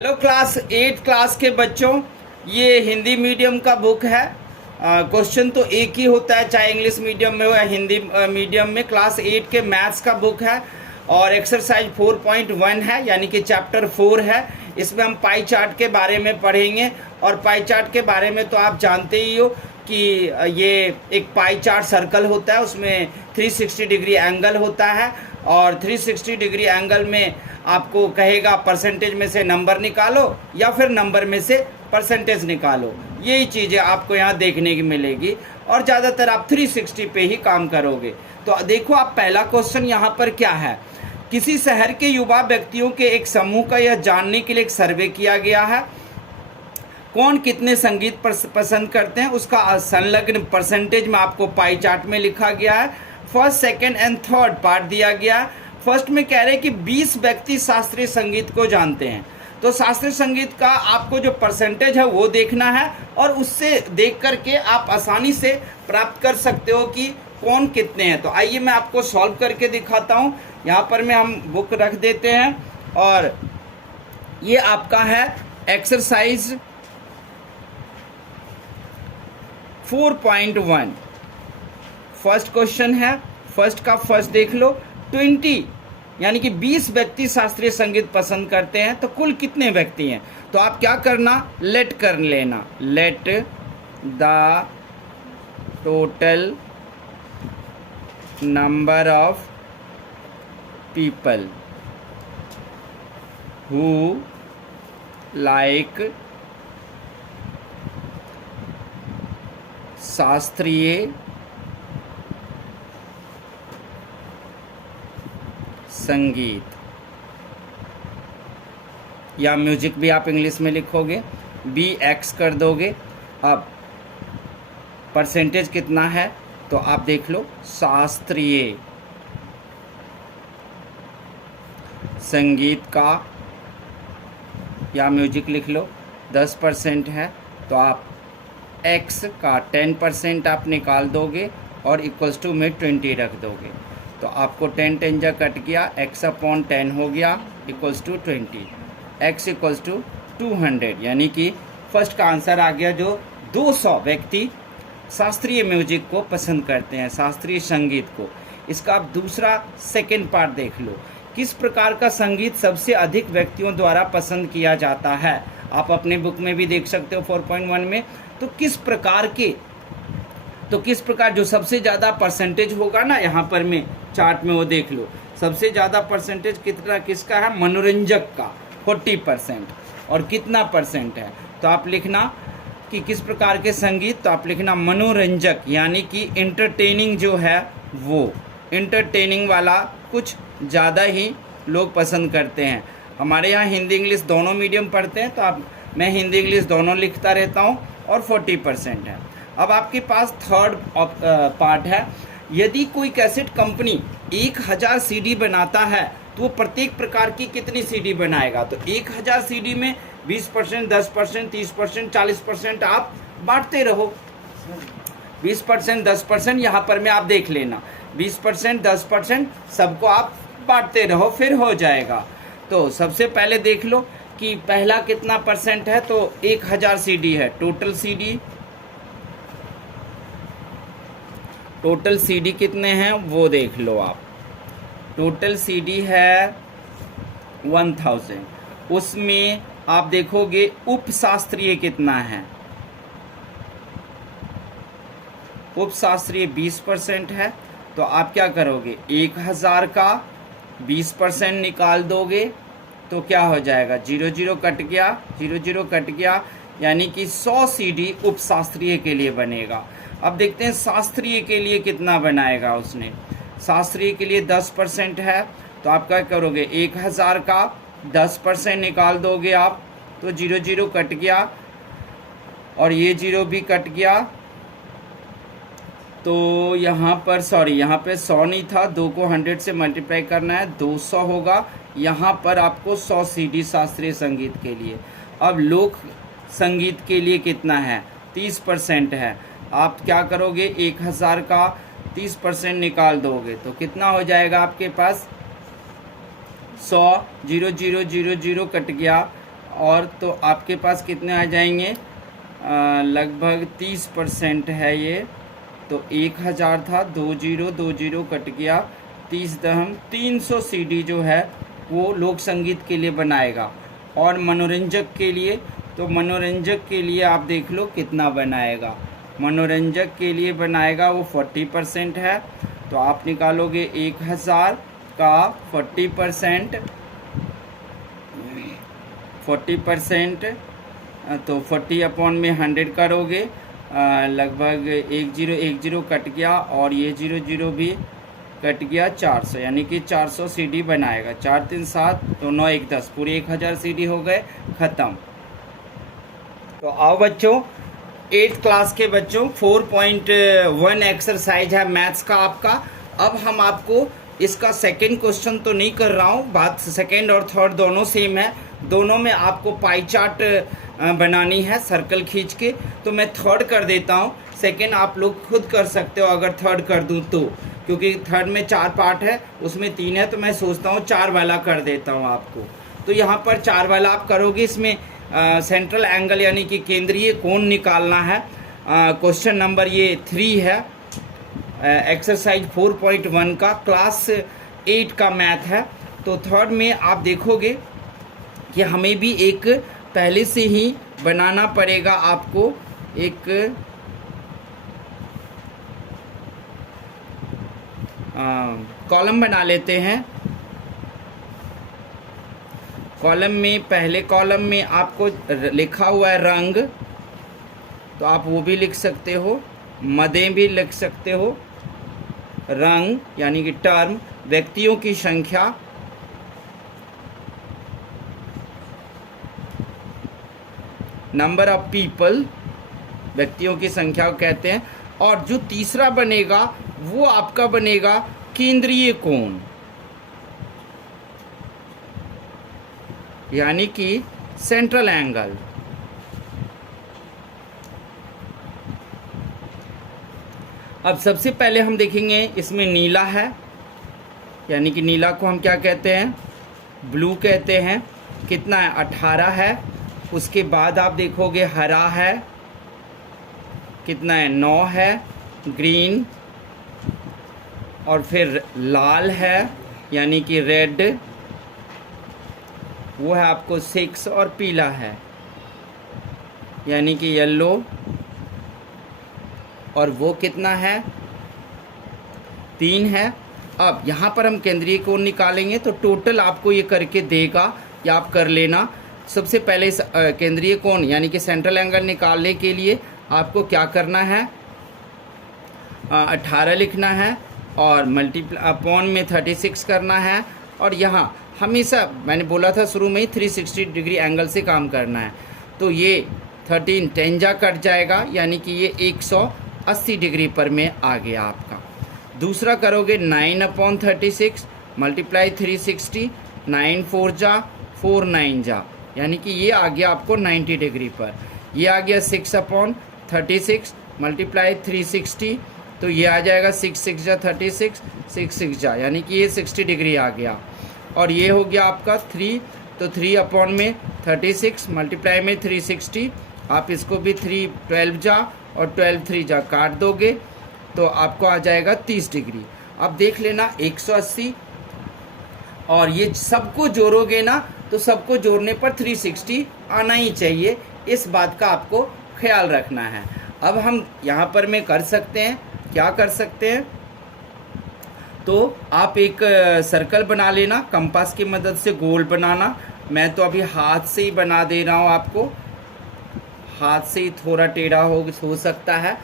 Hello class 8 class के बच्चों, ये हिंदी मीडियम का बुक है। क्वेश्चन तो एक ही होता है, चाहे इंग्लिश मीडियम में हो या हिंदी मीडियम में। क्लास 8 के मैथ्स का बुक है और एक्सरसाइज 4.1 है, यानी कि चैप्टर 4 है। इसमें हम पाई चार्ट के बारे में पढ़ेंगे। और पाई चार्ट के बारे में तो आप जानते ही हो कि ये एक पाई चार्ट सर्कल होता है, उसमें 360 डिग्री एंगल होता है और 360 डिग्री एंगल में आपको कहेगा परसेंटेज में से नंबर निकालो या फिर नंबर में से परसेंटेज निकालो। यही चीज़ें आपको यहाँ देखने की मिलेगी और ज़्यादातर आप 360 पे ही काम करोगे। तो देखो आप, पहला क्वेश्चन यहाँ पर क्या है। किसी शहर के युवा व्यक्तियों के एक समूह का यह जानने के लिए एक सर्वे किया गया है, कौन कितने संगीत पसंद करते हैं, उसका संलग्न परसेंटेज में आपको पाई चार्ट में लिखा गया है। First, second and third part दिया गया है। फर्स्ट में कह रहे हैं कि 20 व्यक्ति शास्त्रीय संगीत को जानते हैं। तो शास्त्रीय संगीत का आपको जो परसेंटेज है वो देखना है और उससे देख करके आप आसानी से प्राप्त कर सकते हो कि कौन कितने हैं। तो आइए मैं आपको सॉल्व करके दिखाता हूँ। यहाँ पर मैं हम बुक रख देते हैं और ये आपका है एक्सरसाइज 4.1। फर्स्ट क्वेश्चन है, फर्स्ट का फर्स्ट देख लो। 20 यानी कि 20 व्यक्ति शास्त्रीय संगीत पसंद करते हैं, तो कुल कितने व्यक्ति हैं। तो आप क्या करना, लेट कर लेना। Let the total number of people who like शास्त्रीय संगीत, या म्यूजिक भी आप इंग्लिश में लिखोगे, बी एक्स कर दोगे। अब परसेंटेज कितना है तो आप देख लो, शास्त्रीय संगीत का या म्यूजिक लिख लो 10% है, तो आप एक्स का 10% आप निकाल दोगे और इक्वल्स टू में 20 रख दोगे। तो आपको 10 10 जा कट गया, x अपॉन 10 हो गया equals to 20। x equals to 200, यानी कि फर्स्ट का आंसर आ गया जो 200 व्यक्ति शास्त्रीय म्यूजिक को पसंद करते हैं, शास्त्रीय संगीत को। इसका आप दूसरा सेकंड पार्ट देख लो, किस प्रकार का संगीत सबसे अधिक व्यक्तियों द्वारा पसंद किया जाता है। आप अपने बुक में भी देख सकते हो 4.1 में। तो किस प्रकार जो सबसे ज़्यादा परसेंटेज होगा ना, यहाँ पर में चार्ट में वो देख लो, सबसे ज़्यादा परसेंटेज किसका है, मनोरंजक का 40%। और कितना परसेंट है तो आप लिखना कि किस प्रकार के संगीत, तो आप लिखना मनोरंजक, यानी कि इंटरटेनिंग जो है वो इंटरटेनिंग वाला कुछ ज़्यादा ही लोग पसंद करते हैं। हमारे यहाँ हिंदी इंग्लिश दोनों मीडियम पढ़ते हैं, तो मैं हिंदी इंग्लिश दोनों लिखता रहता हूँ और 40% है। अब आपके पास थर्ड पार्ट है, यदि कोई कैसेट कंपनी 1000 सीडी बनाता है तो वो प्रत्येक प्रकार की कितनी सीडी बनाएगा। तो 1000 सीडी में 20%, 10%, 30%, 40% आप बांटते रहो। 20%, 10% यहाँ पर में आप देख लेना, 20%, 10% सबको आप बांटते रहो, फिर हो जाएगा। तो सबसे पहले देख लो कि पहला कितना परसेंट है, तो 1000 सीडी है। टोटल सीडी कितने हैं वो देख लो आप। टोटल सीडी है 1000, उसमें आप देखोगे उपशास्त्रीय कितना है। उपशास्त्रीय 20% है, तो आप क्या करोगे, 1000 का 20% निकाल दोगे तो क्या हो जाएगा, 0 0 कट गया, 0 0 कट गया, यानी कि 100 सीडी उपशास्त्रीय के लिए बनेगा। अब देखते हैं शास्त्रीय के लिए कितना बनाएगा उसने। शास्त्रीय के लिए 10% है, तो आप क्या करोगे, 1000 का 10% निकाल दोगे आप, तो 0 0 कट गया और ये 0 भी कट गया। तो यहाँ पर यहाँ पे 100 नहीं था, 2 को 100 से मल्टीप्लाई करना है, 200 होगा। यहाँ पर आपको 100 सीडी शास्त्रीय संगीत के लिए। अब लोक संगीत के लिए कितना है, 30% है। आप क्या करोगे, 1000 का 30% निकाल दोगे तो कितना हो जाएगा आपके पास, 100, 0 0 0 0 कट गया और तो आपके पास कितने आ जाएंगे, लगभग 30% है ये, तो 1000 था, 20 कट गया, 300 CD जो है वो लोक संगीत के लिए बनाएगा। और मनोरंजक के लिए, तो मनोरंजक के लिए आप देख लो कितना बनाएगा, मनोरंजक के लिए बनाएगा वो 40% है। तो आप निकालोगे 1000 का 40%, तो 40/100 करोगे, लगभग 10 कट गया और ये 00 भी कट गया, 400, यानी कि 400 CD बनाएगा। 4 3 7 तो 9 1 10, पूरे 1000 CD हो गए, ख़त्म। तो आओ बच्चों, 8th क्लास के बच्चों 4.1 एक्सरसाइज है मैथ्स का आपका। अब हम आपको इसका सेकंड क्वेश्चन तो नहीं कर रहा हूँ, बात सेकंड और थर्ड दोनों सेम है, दोनों में आपको पाई चार्ट बनानी है सर्कल खींच के। तो मैं थर्ड कर देता हूँ, सेकंड आप लोग खुद कर सकते हो अगर थर्ड कर दूँ तो, क्योंकि थर्ड में 4 पार्ट है, उसमें 3 है, तो मैं सोचता हूँ 4 वाला कर देता हूँ आपको। तो यहाँ पर 4 वाला आप करोगे, इसमें सेंट्रल एंगल यानी कि केंद्रीय कोण निकालना है। क्वेश्चन नंबर ये 3 है, एक्सरसाइज 4.1 का, क्लास 8 का मैथ है। तो थर्ड में आप देखोगे कि हमें भी एक पहले से ही बनाना पड़ेगा आपको, एक कॉलम बना लेते हैं। कॉलम में, पहले कॉलम में आपको लिखा हुआ है रंग, तो आप वो भी लिख सकते हो, मदें भी लिख सकते हो। रंग यानी कि टर्म, व्यक्तियों की संख्या, नंबर ऑफ पीपल, व्यक्तियों की संख्या को कहते हैं। और जो तीसरा बनेगा वो आपका बनेगा केंद्रीय कोण, यानी कि सेंट्रल एंगल। अब सबसे पहले हम देखेंगे, इसमें नीला है, यानी कि नीला को हम क्या कहते हैं, ब्लू कहते हैं। कितना है, 18 है। उसके बाद आप देखोगे हरा है, कितना है, 9 है, ग्रीन, और फिर लाल है यानी कि रेड, वो है आपको 6, और पीला है यानी कि येलो, और वो कितना है, 3 है। अब यहाँ पर हम केंद्रीय कोण निकालेंगे, तो टोटल आपको ये करके देगा, या आप कर लेना। सबसे पहले इस केंद्रीय कोण यानी कि सेंट्रल एंगल निकालने के लिए आपको क्या करना है, 18 लिखना है और मल्टीप्लाई अपॉन में 36 करना है। और यहाँ हमेशा मैंने बोला था शुरू में ही 360 डिग्री एंगल से काम करना है। तो ये 13 टेंजा कट जाएगा, यानी कि ये 180 डिग्री पर में आ गया आपका। दूसरा करोगे 9/36 मल्टीप्लाई 360, 9 4 जा 4 9 जा, यानी कि ये आ गया आपको 90 डिग्री पर। ये आ गया 6/36 मल्टीप्लाई 360, तो ये आ जाएगा 6 6 जा 36, 6 6 जा, यानी कि ये 60 डिग्री आ गया। और ये हो गया आपका 3, तो 3/36 मल्टीप्लाई में 360, आप इसको भी 3 12 जा और 12 3 जा काट दोगे, तो आपको आ जाएगा 30 डिग्री। अब देख लेना 180, और ये सबको जोड़ोगे ना, तो सबको जोड़ने पर 360 आना ही चाहिए, इस बात का आपको ख्याल रखना है। अब हम यहाँ पर में कर सकते हैं, क्या कर सकते हैं, तो आप एक सर्कल बना लेना, कंपास की मदद से गोल बनाना। मैं तो अभी हाथ से ही बना दे रहा हूँ आपको, हाथ से ही थोड़ा टेढ़ा हो सकता है,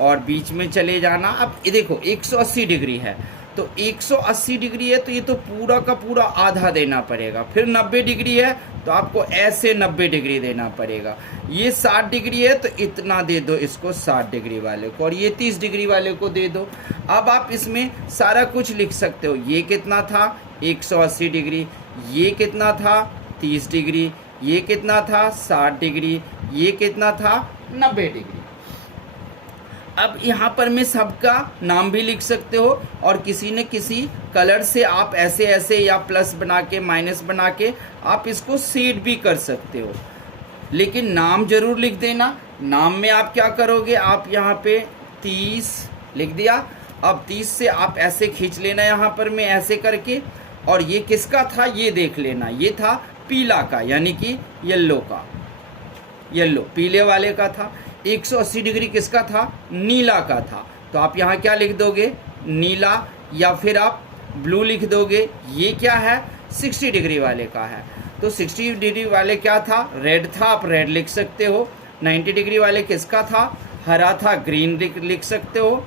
और बीच में चले जाना। अब ये देखो 180 डिग्री है, तो 180 डिग्री है, तो ये तो पूरा का पूरा आधा देना पड़ेगा। फिर 90 डिग्री है, तो आपको ऐसे 90 डिग्री देना पड़ेगा। ये 60 डिग्री है, तो इतना दे दो इसको 60 डिग्री वाले को, और ये 30 डिग्री वाले को दे दो। अब आप इसमें सारा कुछ लिख सकते हो। ये कितना था, 180 डिग्री, ये कितना था, 30 डिग्री, ये कितना था, 60 डिग्री, ये कितना था, 90 डिग्री। अब यहाँ पर मैं सबका नाम भी लिख सकते हो और किसी न किसी कलर से आप ऐसे ऐसे या प्लस बना के माइनस बना के आप इसको शेड भी कर सकते हो, लेकिन नाम जरूर लिख देना। नाम में आप क्या करोगे, आप यहाँ पे 30 लिख दिया। अब 30 से आप ऐसे खींच लेना यहाँ पर मैं ऐसे करके, और ये किसका था ये देख लेना, ये था पीला का यानी कि येलो का, येलो पीले वाले का था। 180 डिग्री किसका था, नीला का था। तो आप यहाँ क्या लिख दोगे, नीला, या फिर आप ब्लू लिख दोगे। ये क्या है, 60 डिग्री वाले का है। तो 60 डिग्री वाले क्या था, रेड था, आप रेड लिख सकते हो। 90 डिग्री वाले किसका था, हरा था, ग्रीन लिख सकते हो।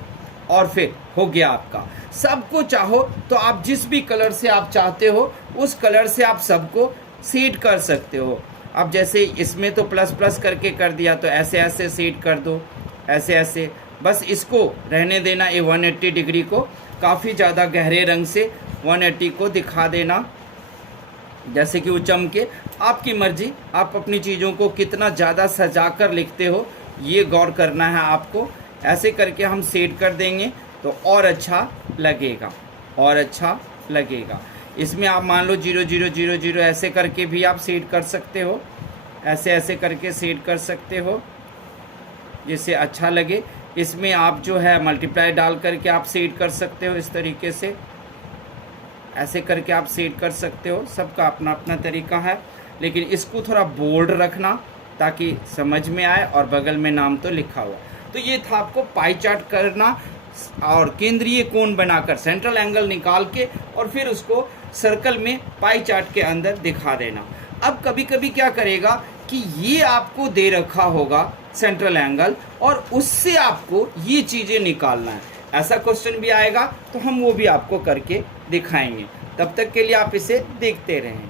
और फिर हो गया आपका। सबको चाहो तो आप जिस भी कलर से आप चाहते हो उस कलर से आप सबको शेड कर सकते हो। अब जैसे इसमें तो प्लस प्लस करके कर दिया, तो ऐसे ऐसे शेड कर दो, ऐसे ऐसे। बस इसको रहने देना ये 180 डिग्री को, काफ़ी ज़्यादा गहरे रंग से 180 को दिखा देना, जैसे कि वो चमके। आपकी मर्जी, आप अपनी चीज़ों को कितना ज़्यादा सजा कर लिखते हो ये गौर करना है आपको। ऐसे करके हम सेट कर देंगे तो और अच्छा लगेगा, और अच्छा लगेगा। इसमें आप मान लो 0 0 0 0 ऐसे करके भी आप सेट कर सकते हो, ऐसे ऐसे करके सेट कर सकते हो जिससे अच्छा लगे। इसमें आप जो है मल्टीप्लाई डाल करके आप सेट कर सकते हो, इस तरीके से ऐसे करके आप सेट कर सकते हो। सबका अपना अपना तरीका है, लेकिन इसको थोड़ा बोल्ड रखना ताकि समझ में आए, और बगल में नाम तो लिखा हुआ। तो ये था आपको पाई चार्ट करना और केंद्रीय कोण बनाकर सेंट्रल एंगल निकाल के और फिर उसको सर्कल में पाई चार्ट के अंदर दिखा देना। अब कभी कभी क्या करेगा कि ये आपको दे रखा होगा सेंट्रल एंगल और उससे आपको ये चीज़ें निकालना है, ऐसा क्वेश्चन भी आएगा तो हम वो भी आपको करके दिखाएंगे। तब तक के लिए आप इसे देखते रहें।